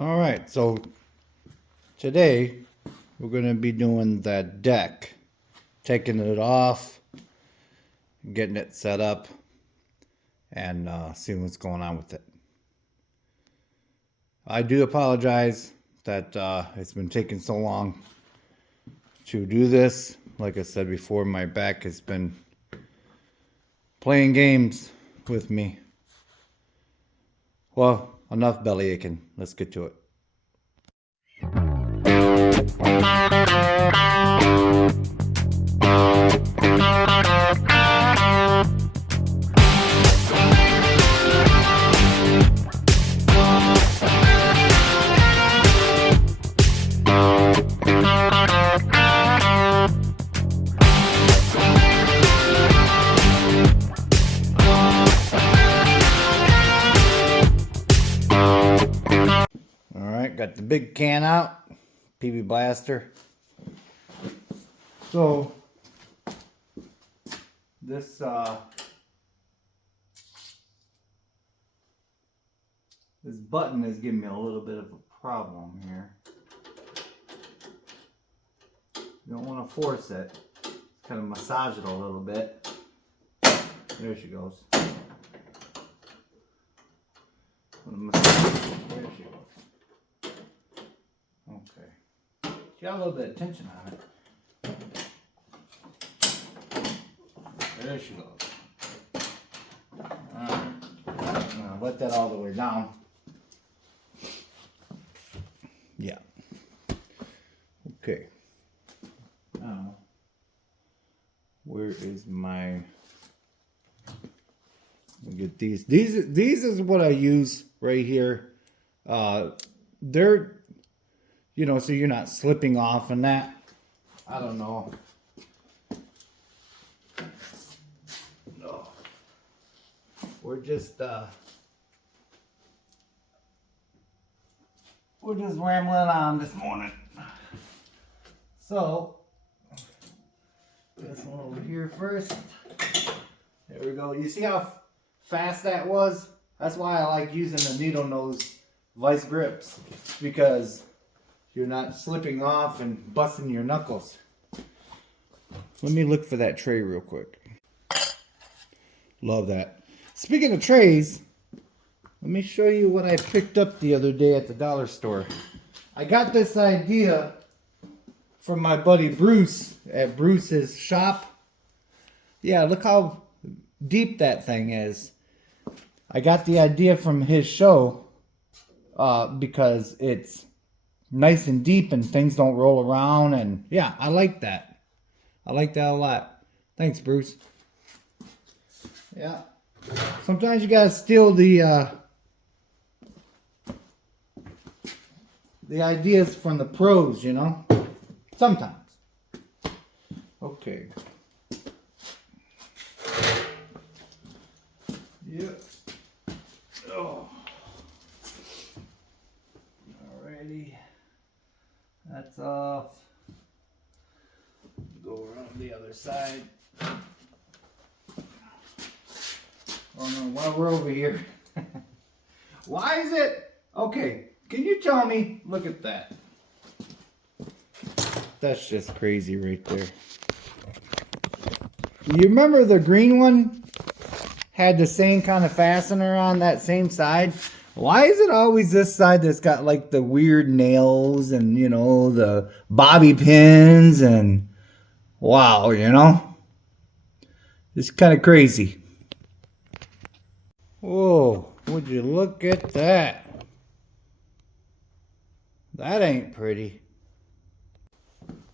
All right, so today we're going to be doing that deck, taking it off, getting it set up, and seeing what's going on with it. I do apologize that it's been taking so long to do this. Like I said before, my back has been playing games with me. Well, enough belly aching. Let's get to it. Got the big can out, PB Blaster. So this this button is giving me a little bit of a problem here. You don't want to force it. Kind of massage it a little bit. There she goes. There she goes. Okay. She got a little bit of tension on it. There she goes. Alright. I'm gonna let that all the way down. Yeah. Okay. Now, where is my... Let me get these. These is what I use right here. They're, you know, so you're not slipping off and that. I don't know. No. We're just rambling on this morning. So this one over here first. There we go. You see how fast that was? That's why I like using the needle nose vice grips, because you're not slipping off and busting your knuckles. Let me look for that tray real quick. Love that. Speaking of trays, let me show you what I picked up the other day at the dollar store. I got this idea from my buddy Bruce at Bruce's shop. Yeah, look how deep that thing is. I got the idea from his show because it's nice and deep and things don't roll around, and yeah, I like that. I like that a lot. Thanks, Bruce. Yeah. Sometimes you gotta steal the ideas from the pros, you know? Sometimes. Okay. Yep. Oh. Alrighty. That's off. Go around the other side. Oh no, while we're over here. Why is it? Okay, can you tell me? Look at that. That's just crazy right there. You remember the green one had the same kind of fastener on that same side? Why is it always this side that's got like the weird nails and, you know, the bobby pins and wow, you know? It's kind of crazy. Whoa, would you look at that? That ain't pretty.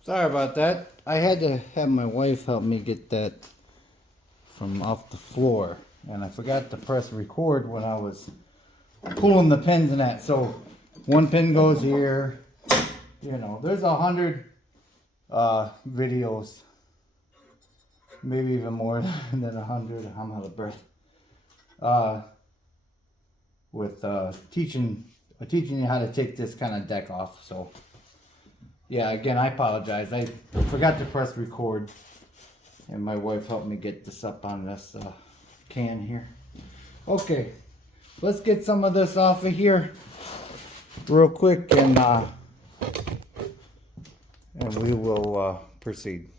Sorry about that. I had to have my wife help me get that from off the floor. And I forgot to press record when I was pulling the pins and that. So one pin goes here. You know, there's 100 videos. Maybe even more than 100. I'm out of breath. With teaching you how to take this kind of deck off. So yeah, again, I apologize. I forgot to press record, and my wife helped me get this up on this can here. Okay, let's get some of this off of here. real quick and we will proceed.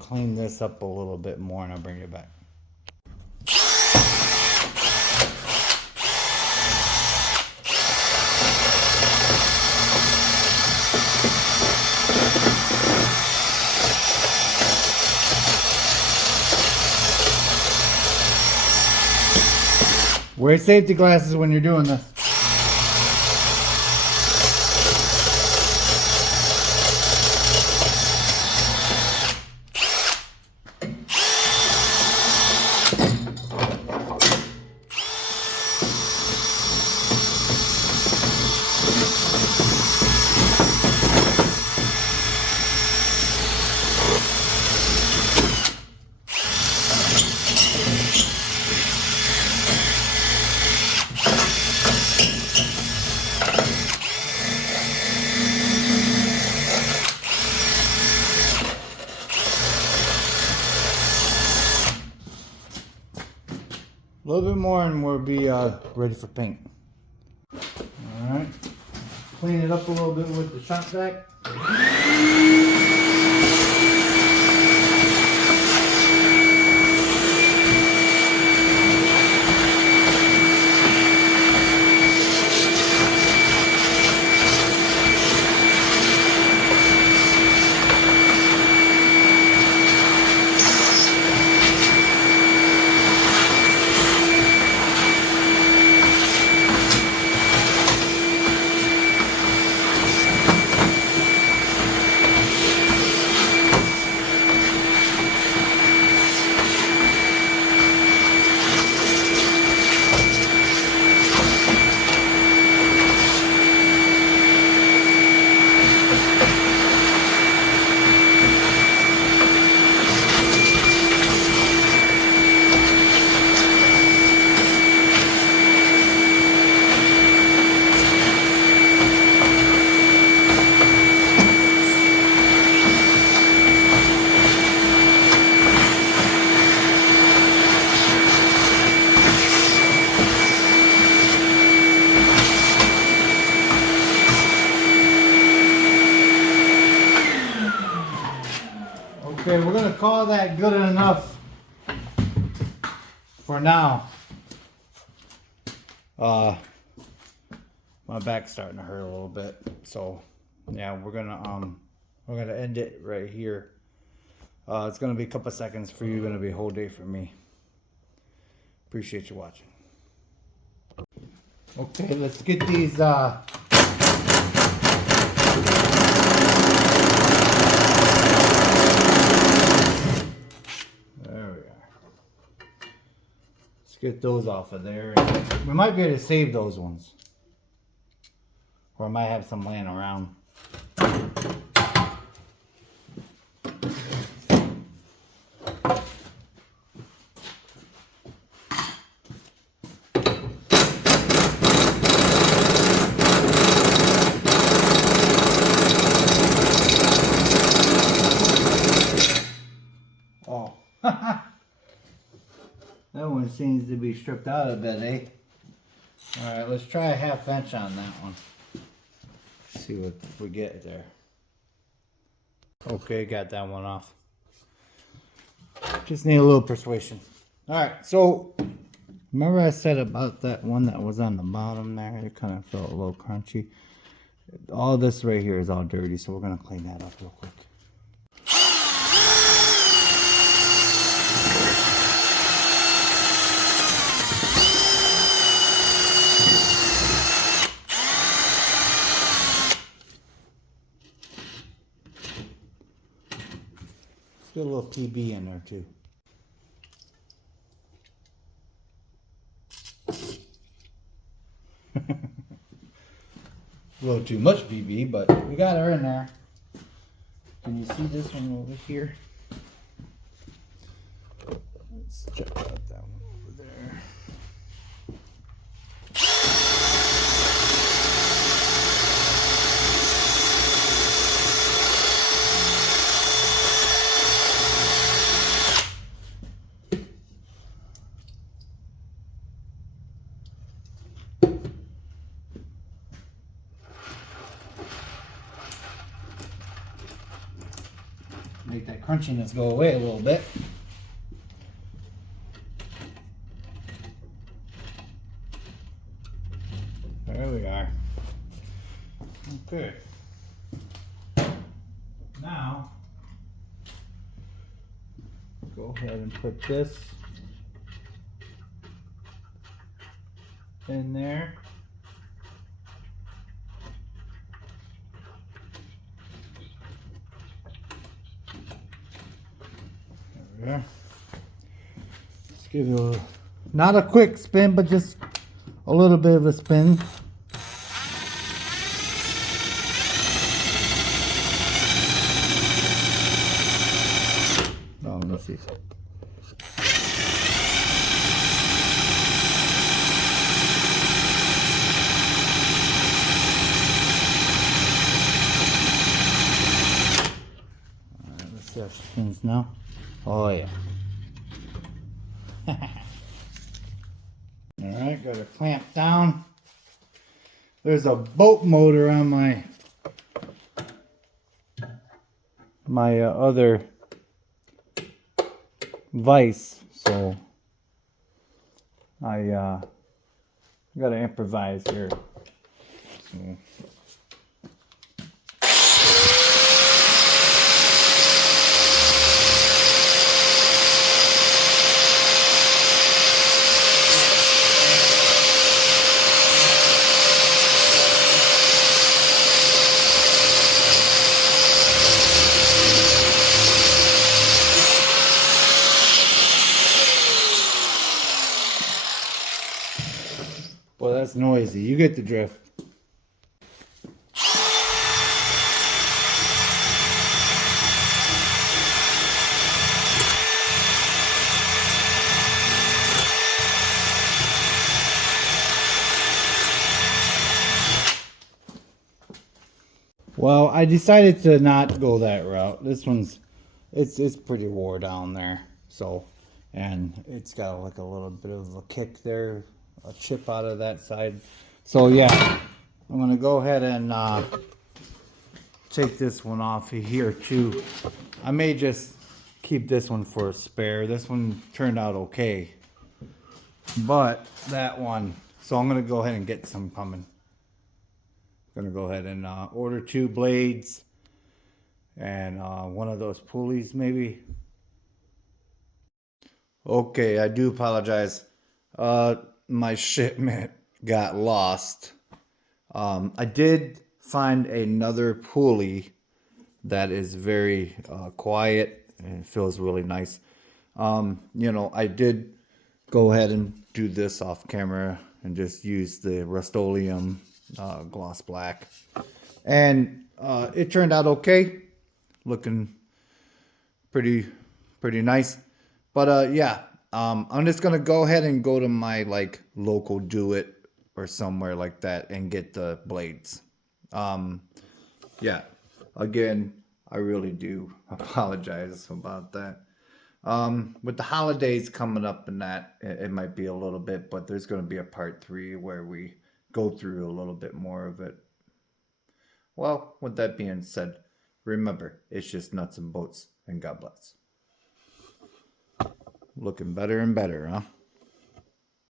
Clean this up a little bit more and I'll bring it back. Wear safety glasses when you're doing this. A little bit more and we'll be ready for paint. Alright, clean it up a little bit with the shop vac. Okay, we're gonna call that good enough for now. My back's starting to hurt a little bit. So yeah, we're gonna end it right here. It's gonna be a couple seconds for you, gonna be a whole day for me. Appreciate you watching. Okay, let's get these there we are. Let's get those off of there. We might be able to save those ones. Or I might have some laying around. Oh. That one seems to be stripped out a bit, eh? Alright, let's try a 1/2 inch on that one. See what we get there. Okay, got that one off. Just need a little persuasion. Alright, so remember I said about that one that was on the bottom there? It kind of felt a little crunchy. All this right here is all dirty, so we're going to clean that up real quick. Get a little PB in there too. A little too much PB, but we got her in there. Can you see this one over here? Let's check out that one over there. Make that crunchiness go away a little bit. There we are. Okay. Now, go ahead and put this in there. There. Let's give you not a quick spin, but just a little bit of a spin. Oh, let me see. All right, let's see how she spins now. Oh yeah. Alright, got her clamped down. There's a boat motor on my other vise, so I gotta improvise here. So. Well, that's noisy. You get the drift. Well, I decided to not go that route. This one's, it's pretty wore down there. So, and it's got like a little bit of a kick there, a chip out of that side. So yeah, I'm gonna go ahead and take this one off of here too. I may just keep this one for a spare. This one turned out okay, but that one So I'm gonna go ahead and get some coming. Gonna go ahead and order 2 blades and one of those pulleys maybe. Okay, I do apologize. My shipment got lost. I did find another pulley that is very quiet and it feels really nice. You know, I did go ahead and do this off camera and just use the Rust-Oleum gloss black, and it turned out okay, looking pretty nice. But yeah, I'm just gonna go ahead and go to my like local Do It or somewhere like that and get the blades. Yeah, again, I really do apologize about that. With the holidays coming up and that, it might be a little bit, but there's going to be a part 3 where we go through a little bit more of it. Well, with that being said, remember, it's just nuts and bolts, and God bless. Looking better and better, huh?